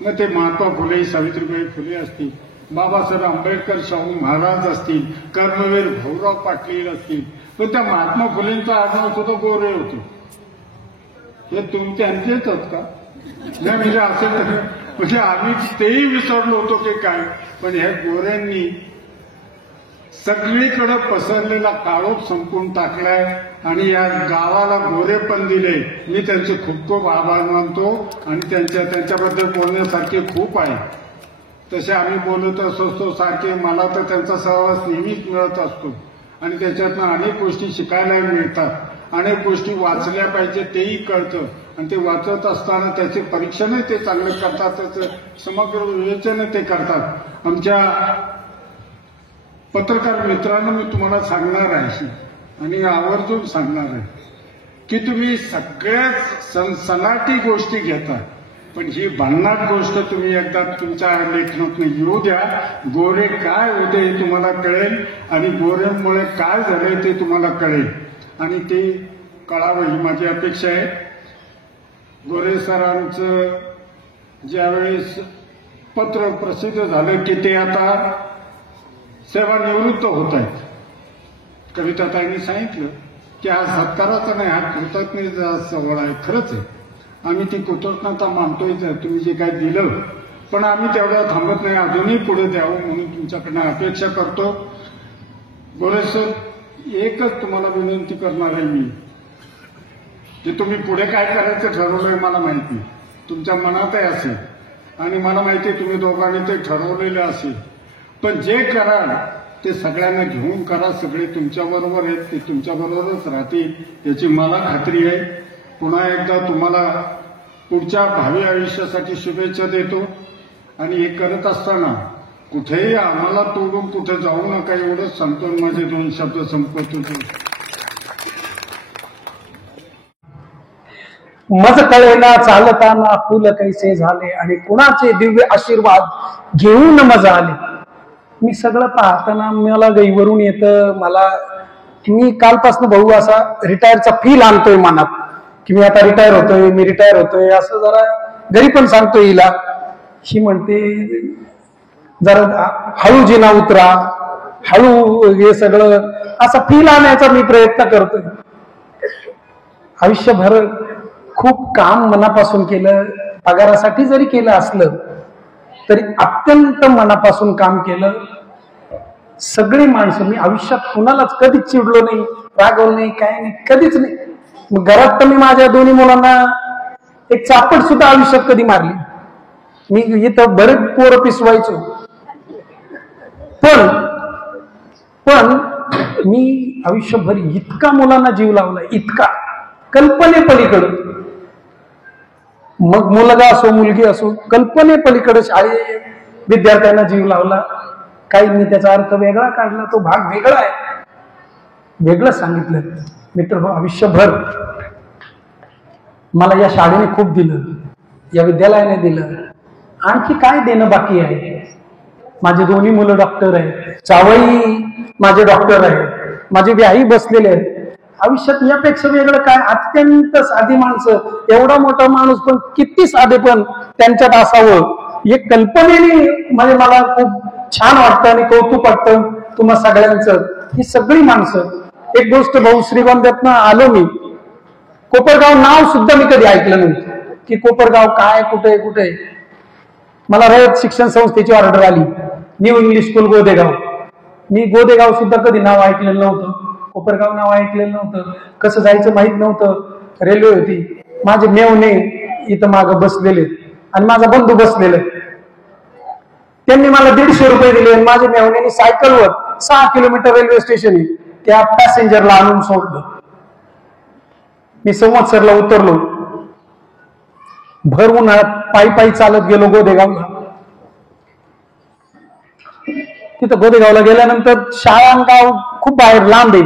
मग ते महात्मा फुले, सावित्रीबाई फुले असतील, बाबासाहेब आंबेडकर, शाहू महाराज असतील, कर्मवीर भाऊराव पाटील असतील, पण त्या महात्मा फुलेंचं आडनाव सुद्धा गोरे होते. हे त्यांचेच आहेत का? नाही म्हणजे असेल तर म्हणजे आम्ही तेही विसरलो होतो की काय. पण ह्या गोऱ्यांनी सगळीकडे पसरलेला काळोख संपून टाकलाय आणि या गावाला गोरे पण दिले. मी त्यांचे खूप खूप आभार मानतो आणि त्यांच्याबद्दल बोलण्यासारखे खूप आहे. तसे आम्ही बोलत असतो सारखे. मला तर त्यांचा सहवास नेहमीच मिळत असतो आणि त्याच्यातनं अनेक गोष्टी शिकायला मिळतात, अनेक गोष्टी वाचल्या पाहिजे तेही कळतं. आणि ते वाचत असताना त्याचे परीक्षणही ते चांगले करतात, त्याचं समग्र विवेचन ते करतात. आमच्या पत्रकार मित्रांनो, मी तुम्हाला सांगणार आहे आणि आवर्जून सांगणार आहे की तुम्ही सगळ्याच सनाटी गोष्टी घेता, पण ही भन्नाट गोष्ट तुम्ही एकदा तुमच्या लेखनातून येऊ द्या. गोरे काय होते हे तुम्हाला कळेल आणि गोऱ्यांमुळे काय झालंय ते तुम्हाला कळेल आणि ते कळावं ही माझी अपेक्षा आहे. गोरे सरांचं ज्यावेळेस पत्र प्रसिद्ध झालं की ते आता सेवानिवृत्त होत आहेत, कविताताईंनी सांगितलं की हा सत्काराचा नाही, हा कृतज्ञतेचा सोहळा आहे. खरंच आहे, आम्ही ती कृतज्ञता मानतोय तुम्ही जे काय दिलं, पण आम्ही तेवढं थांबत नाही, अजूनही पुढे द्यावं म्हणून तुमच्याकडनं अपेक्षा करतो. गोरे सर, एकच तुम्हाला विनंती करणार आहे मी, की तुम्ही पुढे काय करायचं ठरवलंय मला माहिती, तुमच्या मनातही असेल आणि मला माहिती आहे तुम्ही दोघांनी ते ठरवलेलं असेल, पण जे कराल ते सगळ्यांना घेऊन करा. सगळे तुमच्याबरोबर आहेत, ते तुमच्याबरोबरच राहतील याची मला खात्री आहे. पुन्हा एकदा तुम्हाला पुढच्या भावी आयुष्यासाठी शुभेच्छा देतो आणि हे करत असताना कुठेही आम्हाला तोडून कुठे जाऊ नका एवढंच सांगतो. माझे 2 शब्द संपवतो. मज कळेना चालताना फुल कैसे झाले आणि कुणाचे दिव्य आशीर्वाद घेऊन मज आले. मी सगळं पाहताना मला गईवरून येतं. मी कालपासून भाऊ असा रिटायरचा फील आणतोय मनात की मी आता रिटायर होतोय असं जरा घरी पण सांगतोय हिला. ही म्हणते जरा हळू जिना उतरा, हळू हे सगळं असा फील आणण्याचा मी प्रयत्न करतोय. आयुष्यभर खूप काम मनापासून केलं, पगारासाठी जरी केलं असलं तरी अत्यंत मनापासून काम केलं. सगळी माणसं, मी आयुष्यात कुणालाच कधीच चिडलो नाही, रागवलं नाही, काय नाही, कधीच नाही. घरात तर मी माझ्या 2 मुलांना एक चापट सुद्धा आयुष्यात कधी मारली. मी इथं बरेच पोरं पिसवायचो, पण मी आयुष्यभर इतका मुलांना जीव लावला, इतका कल्पनेपलीकडं, मग मुलगा असो मुलगी असो, कल्पनेपलीकडे शाळे विद्यार्थ्यांना जीव लावला. काही मी त्याचा अर्थ वेगळा काढला, तो भाग वेगळा आहे, वेगळं सांगितलं. मित्र, आयुष्यभर मला या शाळेने खूप दिलं, या विद्यालयाने दिलं. आणखी काय देणं बाकी आहे? माझे 2 मुलं डॉक्टर आहेत, जावई माझे डॉक्टर आहेत, माझे व्याही बसलेले आहेत. आयुष्यात यापेक्षा वेगळं काय? अत्यंत साधी माणसं, एवढा मोठा माणूस पण किती साधे पण त्यांच्यात असावं, हे कल्पनेने म्हणजे मला खूप छान वाटतं आणि कौतुक वाटतं तुम्हा सगळ्यांचं. ही सगळी माणसं. एक गोष्ट भाऊ, श्रीगोंद्यातनं आलो मी, कोपरगाव नाव सुद्धा मी कधी ऐकलं नव्हतं की कोपरगाव काय, कुठे. मला रयत शिक्षण संस्थेची ऑर्डर आली, न्यू इंग्लिश स्कूल गोदेगाव. मी गोदेगाव सुद्धा कधी नाव ऐकलेलं नव्हतं, कोपरगाव नाव ऐकलेलं नव्हतं, कसं जायचं माहित नव्हतं. रेल्वे होती, माझे मेवणे इथं मागं बसलेले आणि माझा बंधू बसलेला. त्यांनी मला 150 रुपये दिले आणि माझ्या मेवण्याने सायकलवर 6 किलोमीटर रेल्वे स्टेशन आहे त्या पॅसेंजरला आणून सोडलं. मी संवत्सरला उतरलो, भर उन्हाळ्यात पायी चालत गेलो गोदेगावला. तिथं गोदेगावला गेल्यानंतर शाळा गाव खूप बाहेर लांब आहे,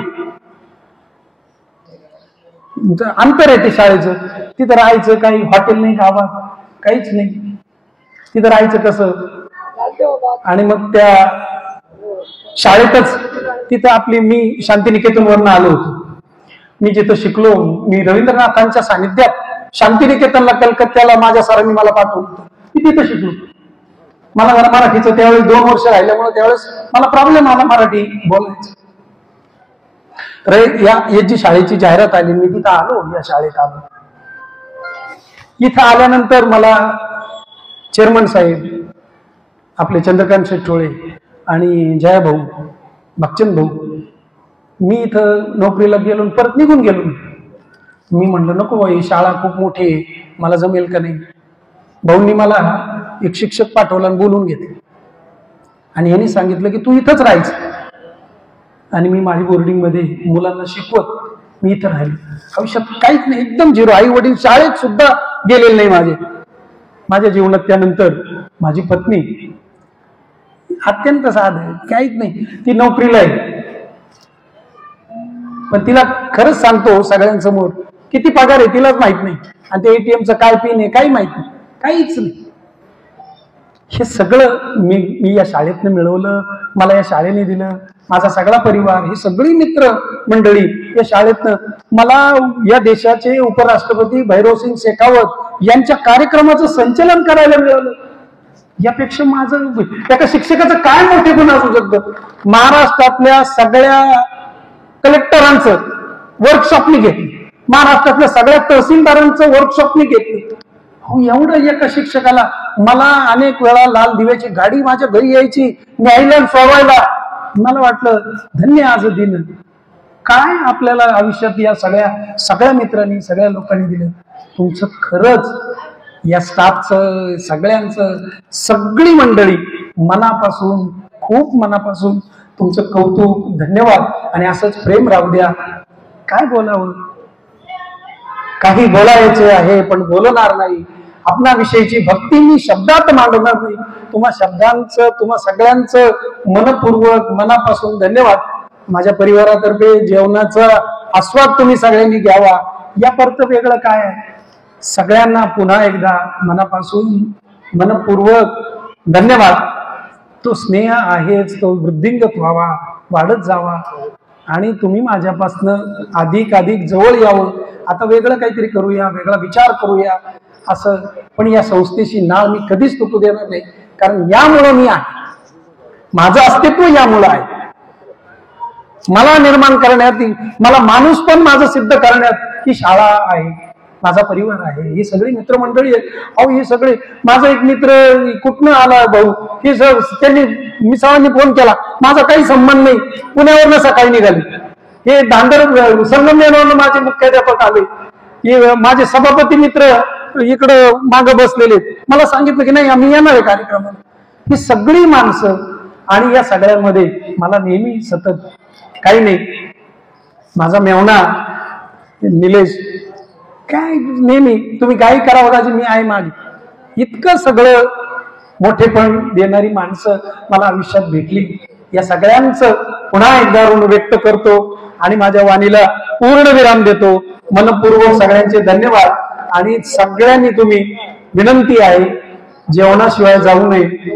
अंतर आहे ते शाळेचं. तिथं राहायचं, काही हॉटेल नाही गावात, काहीच नाही. तिथं राहायचं कसं? आणि मग त्या शाळेतच तिथं आपली, मी शांतिनिकेतनवरनं आलो होतो. मी जिथं शिकलो, मी रवींद्रनाथांच्या सानिध्यात शांतिनिकेतनला कलकत्त्याला माझ्या सरांनी मला पाठवलं होतं, मी तिथं शिकलो. मला जरा मराठीचं त्यावेळेस 2 वर्ष राहिल्यामुळे त्यावेळेस मला प्रॉब्लेम आला मराठी बोलायचं. या जी शाळेची जाहिरात आली, मी तिथं आलो, या शाळेत आलो. इथं आल्यानंतर मला चेअरमन साहेब आपले चंद्रकांत शेट्टोळे आणि जयाभाऊ, भक्चंद भाऊ, मी इथं नोकरीला गेलो, परत निघून गेलो. मी म्हणलं नको बाई, शाळा खूप मोठी आहे, मला जमेल का नाही. भाऊंनी मला एक शिक्षक पाठवला आणि बोलून घेतले आणि यांनी सांगितलं की तू इथंच राहायचं. आणि मी माझी बोर्डिंगमध्ये मुलांना शिकवत मी इथं राहिलो. आयुष्यात काहीच नाही, एकदम 0. आई वडील शाळेत सुद्धा गेलेले नाही माझ्या जीवनात. त्यानंतर माझी पत्नी अत्यंत साध आहे, काहीच नाही, ती नोकरीला आहे. पण तिला खरंच सांगतो सगळ्यांसमोर किती पगार आहे तिलाच माहित नाही, आणि ते एटीएमचं काय पिन आहे काही माहित नाही, काहीच नाही. हे सगळं मी या शाळेतनं मिळवलं, मला या शाळेने दिलं. माझा सगळा परिवार, ही सगळी मित्र मंडळी या शाळेतनं मला या देशाचे उपराष्ट्रपती भैरवसिंग शेखावत यांच्या कार्यक्रमाचं संचलन करायला मिळालं. यापेक्षा माझं एका शिक्षकाचं काय मोठे गुण असू शकतं. महाराष्ट्रातल्या सगळ्या कलेक्टरांचं वर्कशॉप मी घेतली, महाराष्ट्रातल्या सगळ्या तहसीलदारांचं वर्कशॉप मी घेतली. हो, एवढं एका शिक्षकाला मला अनेक वेळा लाल दिव्याची गाडी माझ्या घरी यायची न्यायला सोडवायला. मला वाटलं धन्य आज दिन. काय आपल्याला आयुष्यात या सगळ्या मित्रांनी सगळ्या लोकांनी दिलं. तुमचं खरंच या स्टाफचं सगळ्यांचं सगळी मंडळी मनापासून खूप मनापासून तुमचं कौतुक, धन्यवाद. आणि असंच प्रेम राहू द्या. काय बोलावं, काही बोलायचे आहे पण बोलणार नाही. आपणाविषयीची भक्ती मी शब्दात मांडणार नाही. तुम्हा सगळ्यांचं मनपूर्वक मनापासून धन्यवाद. माझ्या परिवारातर्फे जेवणाचा आस्वाद तुम्ही सगळ्यांनी घ्यावा. या परत वेगळं काय आहे. सगळ्यांना पुन्हा एकदा मनापासून मनपूर्वक धन्यवाद. तो स्नेह आहेच, तो वृद्धिंगत व्हावा, वाढत जावा, आणि तुम्ही माझ्यापासनं अधिक जवळ यावं. आता वेगळं काहीतरी करूया, वेगळा विचार करूया असं, पण या संस्थेशी नाळ मी कधीच तुटू देणार नाही. कारण यामुळं मी आहे, माझं अस्तित्व यामुळं आहे. मला निर्माण करण्यात, मला माणूस पण माझं सिद्ध करण्यात ही शाळा आहे, माझा परिवार आहे, ही सगळी मित्रमंडळी आहेत. अहो, हे सगळे माझा एक मित्र कुठनं आला भाऊ, हे त्यांनी मिसाळांनी फोन केला, माझा काही संबंध नाही, पुण्यावरनं सकाळी निघाले. हे दांडर संगमनेरवरनं माझे मुख्याध्यापक आले, हे माझे सभापती मित्र इकडं मागं बसलेले, मला सांगितलं की नाही आम्ही येणार आहे कार्यक्रमाला. ही सगळी माणसं, आणि या सगळ्यांमध्ये मला नेहमी सतत काही नाही, माझा मेवणा निलेश, काय नेहमी तुम्ही काही करावं दाजी, मी आहे मागे. इतकं सगळं मोठेपण देणारी माणसं मला आयुष्यात भेटली. या सगळ्यांचं पुन्हा एकदा ऋण व्यक्त करतो आणि माझ्या वाणीला पूर्ण विराम देतो. मनपूर्वक सगळ्यांचे धन्यवाद. आणि सगळ्यांनी तुम्ही, विनंती आहे, जेवणाशिवाय जाऊ नये.